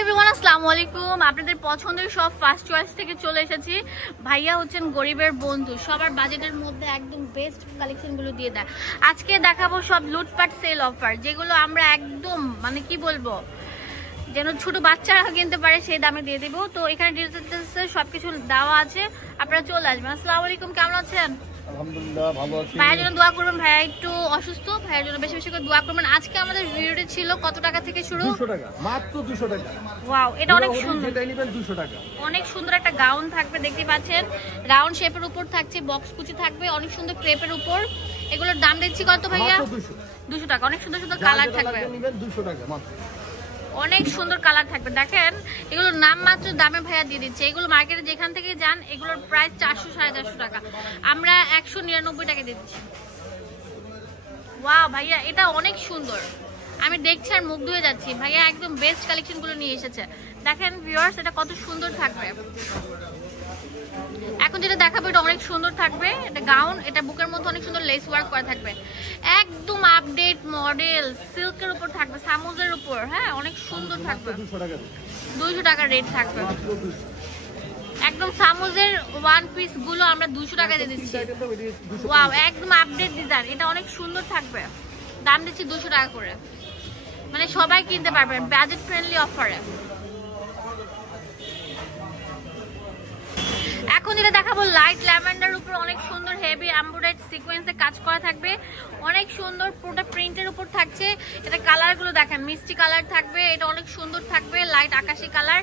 Everyone, আসসালামু আলাইকুম। আপনাদের পছন্দের সব ফার্স্ট চয়েস থেকে চলে এসেছি। ভাইয়া হচ্ছেন গরিবের বন্ধু, সবার বাজেটের মধ্যে একদম বেস্ট কালেকশনগুলো দিয়ে দেয়। আজকে দেখাবো সব লুটপাট সেল অফার, যেগুলো আমরা একদম মানে কি বলবো, যেন ছোট বাচ্চারা কিনতে পারে সেই দামে দিয়ে দেবো। তো এখানে ডিটেলস সবকিছু দেওয়া আছে, আপনারা চলে আসবেন। আসসালামু আলাইকুম, কেমন আছেন? আলহামদুলিল্লাহ ভালো আছি। ভাইয়ের জন্য দোয়া করবেন, ভাইয়া একটু অসুস্থ, ভাইয়ের জন্য বেশি বেশি করে দোয়া করবেন। আজকে আমাদের ভিডিওটি ছিল কত টাকা থেকে শুরু? 200 টাকা, মাত্র 200 টাকা। ওয়াও, এটা অনেক সুন্দর, যেটা নেবেন 200 টাকা। অনেক সুন্দর একটা গাউন থাকবে, দেখতে পাচ্ছেন রাউন্ড শেপের উপর থাকছে, বক্স কুচি থাকবে, অনেক সুন্দর ক্রেপের উপর। এগুলোর দাম দিচ্ছি কত ভাইয়া? মাত্র 200 200 টাকা। অনেক সুন্দর সুন্দর কালার থাকবে, নেবেন 200 টাকা মাত্র। অনেক সুন্দর কালার থাকবে। দেখেন এগুলোর নাম মাত্র দামে ভাইয়া দিয়ে দিচ্ছে। এগুলো মার্কেটে যেখান থেকে যান এগুলোর প্রাইস 400-450 টাকা, আমরা 199 টাকা দিয়ে দিচ্ছি। ওয়াও ভাইয়া, এটা অনেক সুন্দর, আমি দেখছি আর মুগ্ধ হয়ে যাচ্ছি। ভাইয়া একদম বেস্ট কালেকশন গুলো নিয়ে এসেছে। দেখেন ভিউয়ার্স, এটা কত সুন্দর থাকবে। এখন যেটা দেখাবো এটা অনেক সুন্দর থাকবে, এটা গাউন, এটা বুকের মধ্যে অনেক সুন্দর লেস ওয়ার্ক করা থাকবে, একদম আপডেট মডেল, সিল্কের উপর থাকবে, সামুজের উপর। হ্যাঁ, অনেক সুন্দর থাকবে। 200 টাকা রেট থাকবে। একদম সামুজের ওয়ান পিস গুলো আমরা 200 টাকা দিয়ে দিচ্ছি। ওয়াও, একদম আপডেট ডিজাইন, এটা অনেক সুন্দর থাকবে। দাম দিচ্ছি 200 টাকা করে, মানে সবাই কিনতে পারবেন বাজেট ফ্রেন্ডলি অফারে। এখন যেটা দেখাবো লাইট ল্যাভেন্ডার উপর অনেক সুন্দর হেভি এমব্রয়ডারি সিকোয়েন্সে কাজ করা থাকবে, অনেক সুন্দর পুরোটা প্রিন্টের উপর থাকছে। এটা কালার গুলো দেখেন, মিষ্টি কালার থাকবে, এটা অনেক সুন্দর থাকবে, লাইট আকাশি কালার।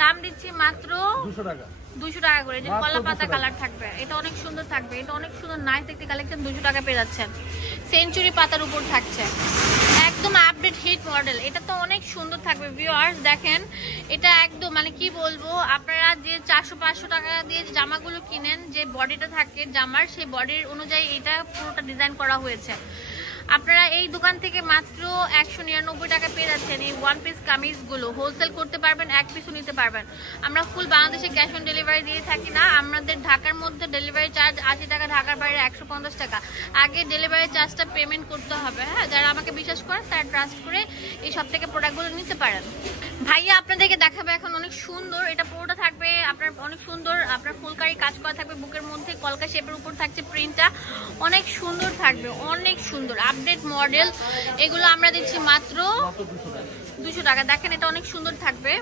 দাম দিচ্ছি মাত্র 200 টাকা। 200 টাকা করে। যে কলা পাতা কালার থাকবে, এটা অনেক সুন্দর থাকবে, এটা অনেক সুন্দর নাইস একটি কালেকশন। 200 টাকা পেয়ে যাচ্ছেন। সেঞ্চুরি পাতার উপর থাকছে, একদম আপডেট হিট মডেল, এটা তো অনেক সুন্দর থাকবে। ভিউয়ার্স দেখেন, এটা একদম মানে কি বলবো, আপনারা যে 400-500 টাকা দিয়ে যে জামাগুলো কিনেন, যে বডিটা থাকে জামার, সেই বডির অনুযায়ী এটা পুরোটা ডিজাইন করা হয়েছে। আপনারা এই দোকান থেকে মাত্র 199 টাকা পেয়ে যাচ্ছেন এই ওয়ান পিস কামিজগুলো। হোলসেল করতে পারবেন, এক পিসও নিতে পারবেন। আমরা ফুল বাংলাদেশে ক্যাশ অন ডেলিভারি দিয়ে থাকি না। আমাদের ঢাকার মধ্যে ডেলিভারি চার্জ 80 টাকা, ঢাকার বাইরে 150 টাকা। আগে ডেলিভারি চার্জটা পেমেন্ট করতে হবে। হ্যাঁ, যারা আমাকে বিশ্বাস করেন তারা ট্রাস্ট করে এই সব থেকে প্রোডাক্টগুলো নিতে পারেন। ভাইয়া আপনাদেরকে দেখাবে এখন অনেক সুন্দর, এটা পুরোটা থাকবে আপনার অনেক সুন্দর, আপনার ফুলকারি কাজ করা থাকবে, বুকের মধ্যে কলকা শেপের উপর থাকছে প্রিন্টটা, অনেক সুন্দর থাকবে, অনেক সুন্দর আপডেট মডেল। এগুলো আমরা দিচ্ছি মাত্র 200 টাকা। দেখেন এটা অনেক সুন্দর থাকবে।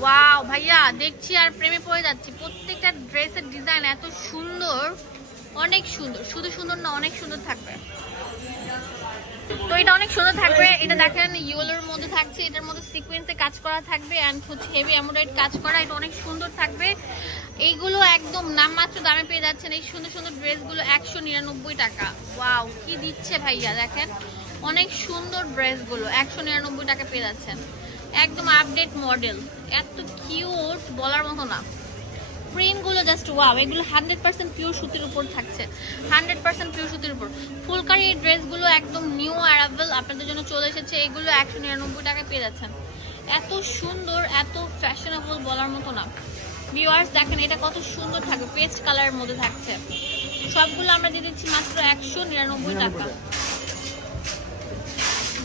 ওয়াও ভাইয়া, দেখছি আর প্রেমে পড়ে যাচ্ছি। প্রত্যেকটা ড্রেসের ডিজাইন এত সুন্দর, অনেক সুন্দর, শুধু সুন্দর না, অনেক সুন্দর থাকবে। তো এটা অনেক সুন্দর থাকবে। এটা দেখেন ইয়েলোর মধ্যে থাকছে, এটার মধ্যে সিকোয়েন্সে কাজ করা থাকবে এন্ড হচ্ছে হেভি এমব্রয়ডারি কাজ করা, এটা অনেক সুন্দর থাকবে। এইগুলো একদম নামমাত্র দামে পেয়ে যাচ্ছেন এই সুন্দর সুন্দর ড্রেসগুলো 199 টাকা। ওয়াও, কি দিচ্ছে ভাইয়া, দেখেন অনেক সুন্দর ড্রেসগুলো 199 টাকা পেয়ে যাচ্ছেন, একদম আপডেট মডেল, এত কিউট বলার মতো না। প্রিন্টগুলো জাস্ট ওয়াও, এগুলো 100% পিওর সুতির উপর থাকছে, 100% পিওর সুতির উপর। ফুলকারি এই ড্রেসগুলো একদম নিউ অ্যারাইভেল আপনাদের জন্য চলে এসেছে। এগুলো 199 টাকায় পেয়ে যাচ্ছেন, এত সুন্দর, এত ফ্যাশনেবল বলার মতো না। ভিউয়ার্স দেখেন এটা কত সুন্দর থাকবে, পেস্ট কালারের মধ্যে থাকছে। সবগুলো আমরা দিয়ে দিচ্ছি মাত্র 199 টাকা।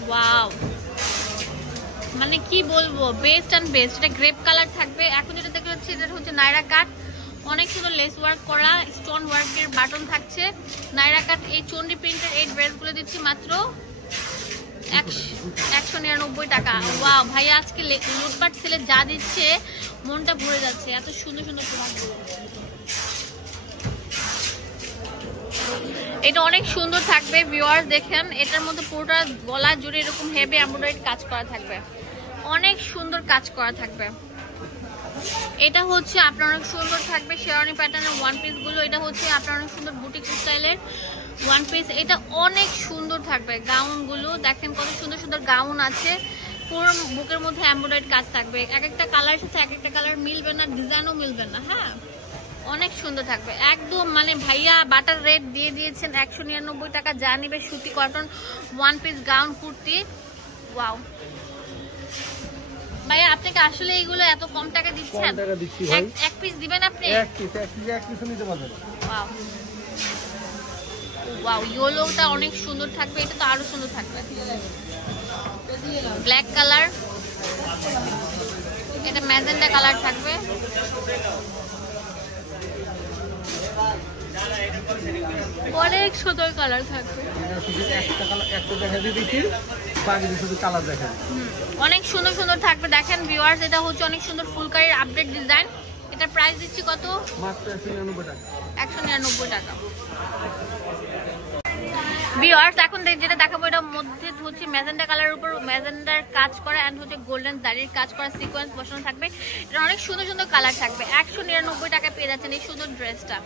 ওয়াও, মানে কি বলবো, বেস্ট অ্যান্ড বেস্ট। এটা গ্রেপ কালার থাকবে। এখন যেটা দেখতে পাচ্ছি এটা হচ্ছে নাইরা কাট, অনেক সুন্দর লেস ওয়ার্ক করা, স্টোন ওয়ার্কের বাটন থাকছে, নাইরা কাট। এই চন্ডি প্রিন্টের এই ড্রেসগুলো দিচ্ছি মাত্র 199 টাকা। ওয়াও ভাইয়া, আজকে লুটপাট সেলে যা দিচ্ছে মনটা ভরে যাচ্ছে, এত সুন্দর সুন্দর প্রোডাক্টগুলো। এটা অনেক সুন্দর থাকবে। ভিউয়ার্স দেখেন, এটার মধ্যে পুরোটা গলা জুড়ে এরকম হেভি এমব্রয়ডারি কাজ করা থাকবে, অনেক সুন্দর কাজ করা থাকবে। এটা হচ্ছে আপনার অনেক সুন্দর থাকবে শেরওয়ানি প্যাটার্নের ওয়ান পিস গুলো। এটা হচ্ছে আপনার অনেক সুন্দর বুটিক স্টাইলের ওয়ান পিস, এটা অনেক সুন্দর থাকবে। গাউন গুলো দেখেন কত সুন্দর সুন্দর গাউন আছে, পুরো বুকের মধ্যে এমব্রয়ডারি কাজ থাকবে। এক একটা কালার সাথে এক একটা কালার মিলবে না, ডিজাইনও মিলবে না। হ্যাঁ, অনেক সুন্দর থাকবে একদম। মানে ভাইয়া বাটার রেট দিয়ে দিয়েছেন 199 টাকা, যা নিবে সুতি cotton one piece gown kurti. Wow ভাইয়া, আপনাকে আসলে এইগুলো এত কম টাকা দিচ্ছেন? এক পিস দিবেন আপনি? এক পিস নিতে পারবেন। ওয়াও ওয়াও, ইয়েলোটা অনেক সুন্দর থাকবে, এটা তো আরো সুন্দর থাকবে। ব্ল্যাক কালার, এটা ম্যাজেন্ডা কালার থাকবে। অনেক সুন্দর কালার থাকবে। অনেক সুন্দর সুন্দর থাকবে দেখেন ভিউয়ার্স, এটা হচ্ছে অনেক সুন্দর ফুলকারির আপডেট ডিজাইন। এটা প্রাইস দিচ্ছি কত? মাত্র 199 টাকা। 199 টাকা। ভিউয়ার্স এখন যেটা দেখাবো এটার মধ্যে হচ্ছে ম্যাজেন্ডা কালারের উপর ম্যাজেন্ডার কাজ করা এন্ড হচ্ছে গোল্ডেন জারির কাজ করা সিকোয়েন্স বসানো থাকবে। এটা অনেক সুন্দর সুন্দর কালার থাকবে। 199 টাকা পেয়ে যাচ্ছেন এই সুন্দর ড্রেসটা।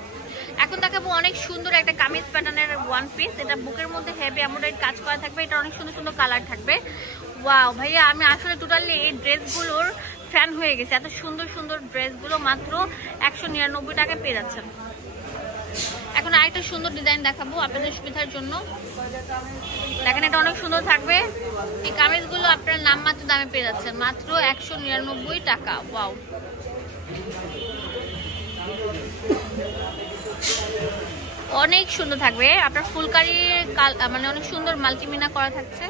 এখন দেখাবো অনেক সুন্দর একটা কামিজ প্যাটার্নের ওয়ান পিস। এটা বুকের মধ্যে হেভি এমব্রয়ডারি কাজ করা থাকবে। এটা অনেক সুন্দর সুন্দর কালার থাকবে। ওয়াও ভাইয়া, আমি আসলে টোটালি এই ড্রেসগুলোর ফ্যান হয়ে গেছে। এত সুন্দর সুন্দর ড্রেসগুলো মাত্র 199 টাকায় পেয়ে যাচ্ছেন। এখন আরেকটা সুন্দর ডিজাইন দেখাবো আপনাদের সুবিধার জন্য। দেখেন এটা অনেক সুন্দর থাকবে। এই কামিজগুলো আপনার নামমাত্র দামে পেয়ে যাচ্ছেন মাত্র 199 টাকা। ওয়াও, অনেক সুন্দর থাকবে। আপনার ফুলকারি মানে অনেক সুন্দর মাল্টিমিনা করা থাকছে।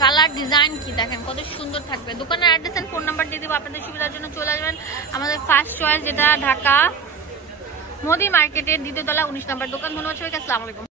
কালার ডিজাইন কি দেখেন কত সুন্দর থাকবে। দোকানের অ্যাড্রেস এন্ড ফোন নাম্বার দিয়ে দেবো আপনাদের সুবিধার জন্য। চলে আসবেন আমাদের ফার্স্ট চয়েস, যেটা ঢাকা মোদি মার্কেটের 2য় তলা 19 নম্বর দোকান। ধন্যবাদ সবাইকে, আসসালামু আলাইকুম।